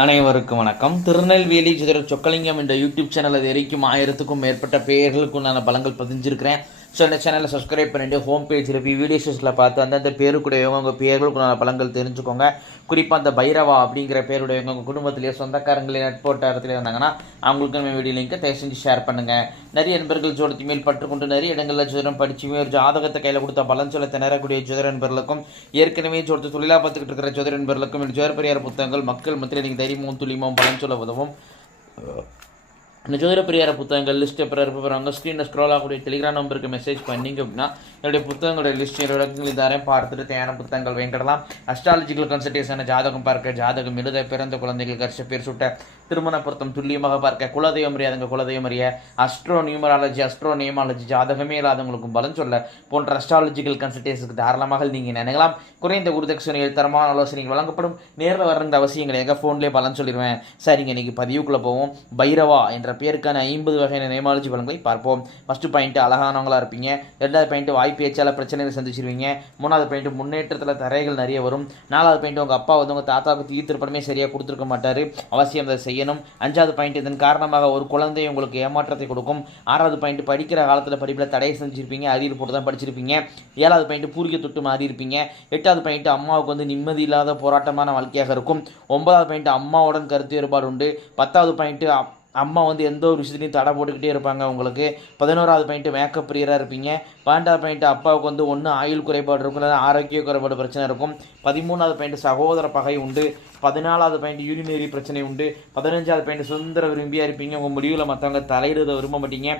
அனைவருக்கும் வணக்கம். திருநெல்வேலி ஜோதிட சொக்கலிங்கம் என்ற யூடியூப் சேனல் அது வரைக்கும் 1000க்கும் மேற்பட்ட பெயர்களுக்கு நான் பலங்கள் பதிஞ்சிருக்கிறேன். ஸோ இந்த சேனலை சப்ஸ்கிரைப் பண்ணிவிட்டு ஹோம் பேஜில் போய் வீடியோஸில் பார்த்து அந்தந்த பேருக்குடையவங்க உங்கள் பேர்களுக்குண்டான பலங்கள் தெரிஞ்சுக்கோங்க. குறிப்பாக அந்த பைரவா அப்படிங்கிற பேருடையவங்க உங்கள் குடும்பத்திலேயே சொந்தக்காரங்களே நட்போட்டாரத்தில் இருந்தாங்கன்னா அவங்களுக்கு நம்ம வீடியோ லிங்கை தயவு செஞ்சு ஷேர் பண்ணுங்கள். நிறைய நண்பர்கள் ஜோடத்தி மேல் பற்றுக்கொண்டு நிறைய இடங்களில் ஜோதிடம் படிச்சுமே ஒரு ஜாதகத்தை கையில் கொடுத்த பலன் சொல்ல திணறக்கூடிய ஜோதிட நண்பர்களுக்கும் ஏற்கனவே ஜோடத்து தொழிலாக பார்த்துக்கிட்டு இருக்கிற ஜோதிட நண்பர்களுக்கும் ஜோதிட புத்தகங்கள் மக்கள் மத்தியில் நீங்கள் தைரியமும் துல்லியமும் பலன் சொல்ல உதவும். இந்த ஜோதிட பிரியார புத்தகங்கள் லிஸ்ட் எப்போ இருப்பவங்க ஸ்க்ரீனில் ஸ்க்ரோல் ஆகக்கூடிய டெலிகிராம் நம்பருக்கு மெசேஜ் பண்ணிங்க அப்படின்னா என்னுடைய புத்தகங்களுடைய லிஸ்ட் விளக்கங்கள் இதாரையும் பார்த்துட்டு தேவையான புத்தகங்கள் வேண்டிடலாம். அஸ்ட்ராலஜிக்கல் கன்சல்டேஷன் ஜாதகம் பார்க்க, ஜாதகம் எழுத, பிறந்த குழந்தைகள் கர்ஷ பேர் சுட்ட, திருமண பொருத்தம் துல்லியமாக பார்க்க, குலதெய்வம் அறியாதவங்க குலதெய்வம் அறிய, அஸ்ட்ரோ நியூமராலஜி, அஸ்ட்ரோ நேமாலஜி, ஜாதகமே இல்லாதவங்களுக்கும் பலன் சொல்ல போன்ற அஸ்ட்ராலஜிக்கல் கன்சல்டேஷனுக்கு தாராளமாக நீங்கள் நினைக்கலாம். குறைந்த குருதட்சணையில் தரமான ஆலோசனைகள் வழங்கப்படும். நேரில் வர்ற அவசியங்களை எங்கள் ஃபோன்லேயே பலன் சொல்லிடுவேன். சரிங்க, இன்னைக்கு பதிவுக்குள்ளே போவோம். பைரவா என்ற பேருக்கான 50 வகையான நேமாலஜி பலன்களை பார்ப்போம். ஃபர்ஸ்ட் பாயிண்ட் அழகானவங்களா இருப்பீங்க. ரெண்டாவது பாயிண்ட் வாய் பேச்சால பிரச்சனைகளை சந்திச்சிருவீங்க. மூணாவது பாயிண்ட் முன்னேற்றத்தில் தரைகள் நிறைய வரும். நாலாவது பாயிண்ட் உங்கள் அப்பா வந்து உங்கள் தாத்தாவுக்கு தீர்த்திருப்படமே சரியாக கொடுத்துருக்க மாட்டார், அவசியம் அதை செய்யணும். அஞ்சாவது பாயிண்ட் இதன் காரணமாக ஒரு குழந்தை உங்களுக்கு ஏமாற்றத்தை கொடுக்கும். ஆறாவது பாயிண்ட் படிக்கிற காலத்தில் படிப்பில் தடை செஞ்சிருப்பீங்க, அரியர் போட்டு தான் படிச்சிருப்பீங்க. ஏழாவது பாயிண்ட் பூர்வீக தொட்டு மாறி இருப்பீங்க. எட்டாவது பாயிண்ட் அம்மாவுக்கு வந்து நிம்மதி இல்லாத போராட்டமான வாழ்க்கையாக இருக்கும். 9வது பாயிண்ட் அம்மாவுடன் கருத்து வேறுபாடு உண்டு. 10வது பாயிண்ட் அம்மா வந்து எந்த ஒரு விஷயத்துலையும் தடை போட்டுக்கிட்டே இருப்பாங்க உங்களுக்கு. 11வது பாயிண்ட் மேக்கப் பிரியராக இருப்பீங்க. 12வது பாயிண்ட் அப்பாவுக்கு வந்து ஒன்று ஆயுள் குறைபாடு இருக்கும், இல்லை ஆரோக்கிய குறைபாடு பிரச்சனை இருக்கும். 13வது பாயிண்ட் சகோதர பகை உண்டு. 14வது பாயிண்ட் யூரினரி பிரச்சனை உண்டு. 15வது பாயிண்ட் சுதந்திர விரும்பியாக இருப்பீங்க, உங்கள் முடிவில் மற்றவங்க தலையிடுறத விரும்ப மாட்டீங்க.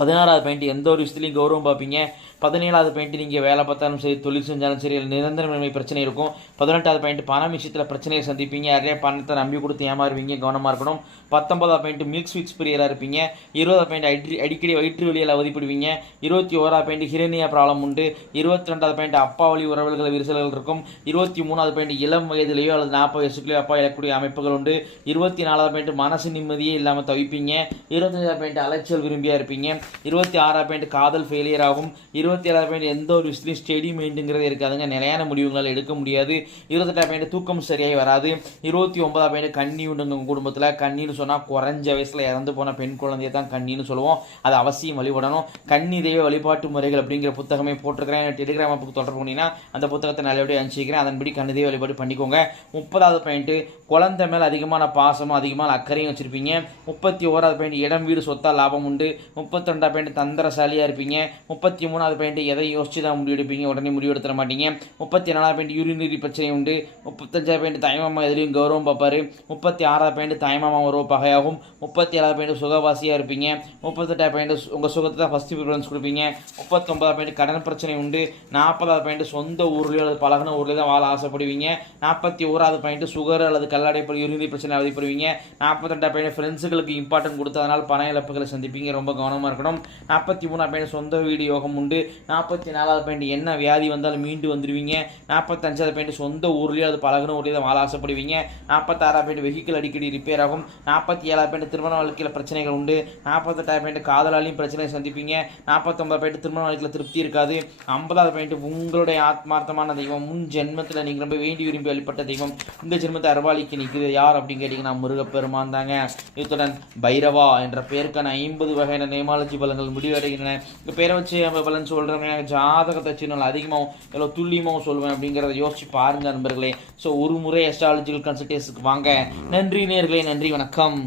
16வது பாயிண்ட் எந்த ஒரு விஷயத்துலையும் கௌரவம் பார்ப்பீங்க. 17வது பாயிண்ட் நீங்கள் வேலை பார்த்தாலும் சரி, தொழில் செஞ்சாலும் சரி, நிரந்தரமின்மை பிரச்சனை இருக்கும். 18வது பாயிண்ட் பண விஷயத்தில் பிரச்சனையை சந்திப்பீங்க, நிறைய பணத்தை நம்பி கொடுத்து ஏமாறுவீங்க, கவனமாக இருக்கணும். 19வது பாயிண்ட் மில்க் ஸ்வீட்ஸ் பிரியராக இருப்பீங்க. 20வது பாயிண்ட் அடிக்கடி வயிற்று வலியால் அவதிப்படுவீங்க. 21வது பாயிண்ட் ஹிரணியா ப்ராப்ளம் உண்டு. 22வது பாயிண்ட் அப்பா வழி உறவுகள் விரிசல்கள் இருக்கும். 23வது பாயிண்ட் இளம் வயதிலேயோ அல்லது 40 வயசுக்குள்ளேயோ அப்பா இழக்கக்கூடிய அமைப்புகள் உண்டு. 24வது பாயிண்ட் மனசு நிம்மதியே இல்லாமல் தவிப்பீங்க. 25வது பாயிண்ட் அலைச்சல் விரும்பியாக இருப்பீங்க. 26வது பாயிண்ட் காதல் ஃபெயிலியர் ஆகும். 27வது பாயிண்ட் எந்த ஒரு விஷயத்தையும் ஸ்டெடி மைண்டுங்கிறது இருக்காதுங்க, நிலையான முடிவுகளால் எடுக்க முடியாது. 28வது பாயிண்ட் தூக்கம் சரியாகி வராது. 29வது பாயிண்ட் கண்ணி உண்டுங்க. உங்கள் குடும்பத்தில் கண்ணின்னு சொன்னால் குறைஞ்ச வயசில் இறந்து போன பெண் குழந்தைய தான் கண்ணின்னு சொல்லுவோம். அது அவசியம் வழிபடணும். கன்னி தெய்வ வழிபாட்டு முறைகள் அப்படிங்கிற புத்தகமே போட்டிருக்கிறேன். டெலிகிராம் ஆப்புக்கு தொடர்பு பண்ணிங்கன்னா அந்த புத்தகத்தை நல்லபடியாக அனுப்பிச்சிக்கிறேன். அதன்படி கண்ணி தெய்வ வழிபாடு பண்ணிக்கோங்க. 30வது பாயிண்ட் குழந்தை மேலே அதிகமான பாசமும் அதிகமான அக்கறையும் வச்சுருப்பீங்க. 31வது பாயிண்ட் இடம் வீடு சொத்தா லாபம் உண்டு. 32வது பாயிண்ட் தந்திரசாலியாக இருப்பீங்க. 33வது பாயிண்ட் எதை யோசிச்சு தான் முடிவெடுப்பீங்க, உடனே முடிவெடுத்துட மாட்டீங்க. 34வது பாயிண்ட் யூரினரி பிரச்சனை உண்டு. 35வது பாயிண்ட் தாய்மாமா எதிரையும் கௌரவம் பார்ப்பாரு. 36வது பாயிண்ட் தாய்மாமா உறவு பகையாகும். 37வது பாயிண்ட் சுகவாசியாக இருப்பீங்க. 38வது பாயிண்ட் உங்கள் சுகத்தை தான் ஃபஸ்ட்டு ப்ரிஃபரன்ஸ் கொடுப்பீங்க. 39வது பாயிண்ட் கடன் பிரச்சனை உண்டு. 40வது பாயிண்ட் சொந்த ஊர்லேயோ அல்லது பழகின ஊர்லேயே தான் வாழ ஆசைப்படுவீங்க. 41வது பாயிண்ட் சுகர் அல்லது கல்லடைப்பு யூரினரி பிரச்சனை அவதிப்படுவீங்க. 42வது பாயிண்ட் ஃப்ரெண்ட்ஸுகளுக்கு இம்பார்ட்டன்ட் கொடுத்து அதனால் பண இழப்புகளை சந்திப்பீங்க, ரொம்ப கவனமாக இருக்கணும். 43வது பாயிண்ட் சொந்த வீடு யோகம் உண்டு. 44வது பாயிண்ட் என்ன வியாதி வந்தாலும் மீண்டு வந்துடுவீங்க. 45வது பாயிண்ட் சொந்த ஊர்லேயோ அது பழகின ஊர்லேயே தான் வாழ ஆசைப்படுவீங்க. 46வது பாயிண்ட் வெஹிக்கிள் அடிக்கடி ரிப்பேர் ஆகும். 47வது பாயிண்ட் திருமண வாழ்க்கையில் பிரச்சனைகள் உண்டு. 48வது பாயிண்ட் காதலாலையும் பிரச்சனை சந்திப்பீங்க. 49வது பாயிண்ட் திருமண வாழ்க்கையில் திருப்தி இருக்காது. 50வது பாயிண்ட் உங்களுடைய ஆத்மார்த்தமான தெய்வம் முன் ஜென்மத்தில் நீங்கள் ரொம்ப வேண்டி விரும்பி வழிபட்ட தெய்வம் இந்த ஜென்மத்தை அருவாளிக்கு நிற்குது யார் அப்படின்னு கேட்டிங்கன்னா முருகப்பெருமான் தாங்க. இத்துடன் பைரவா என்ற பெயருக்கான 50 வகையான நேமாலஜி பலன்கள் முடிவடைகின்றன. இந்த பேரை வச்சு நம்ம பலன் சொல்கிறேங்க, ஜாதகத்தை வச்சு நான் அதிகமாகவும் எவ்வளோ துல்லியமாகவும் சொல்லுவேன் அப்படிங்கிறத யோசிச்சு பாருங்க நண்பர்களே. ஸோ ஒரு முறை அஸ்ட்ராலஜிக்கல் கன்சல்டேஷனுக்கு வாங்க. நன்றி நேயர்களே, நன்றி, வணக்கம்.